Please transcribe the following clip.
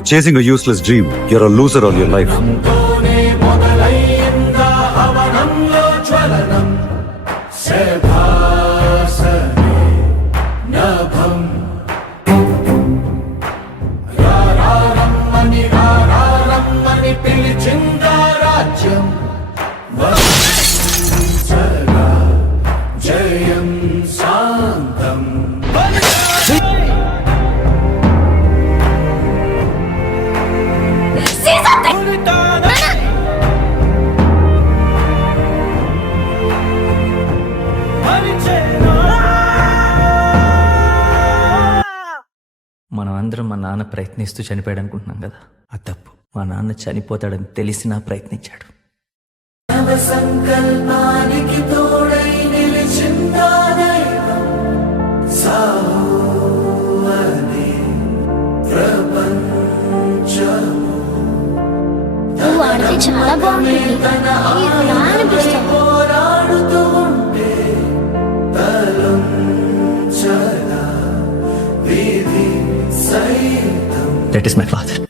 You're chasing a useless dream. You're a loser all your life. మనం అందరం మా నాన్న ప్రయత్నిస్తూ చనిపోయాడు అనుకుంటున్నాం కదా, అది తప్పు. మా నాన్న చనిపోతాడని తెలిసినా ప్రయత్నించాడు. సంకల్పానికి తోడై నిలిచిందా దైవం, సాహువనే ప్రపంచము. నువ్వు ఆడితే చాలా బాగుంటుంది, హీరోలా అనిపిస్తావు. పోరాడుతూ ఉంటే తలంచదా విధి సైతం. That is my father.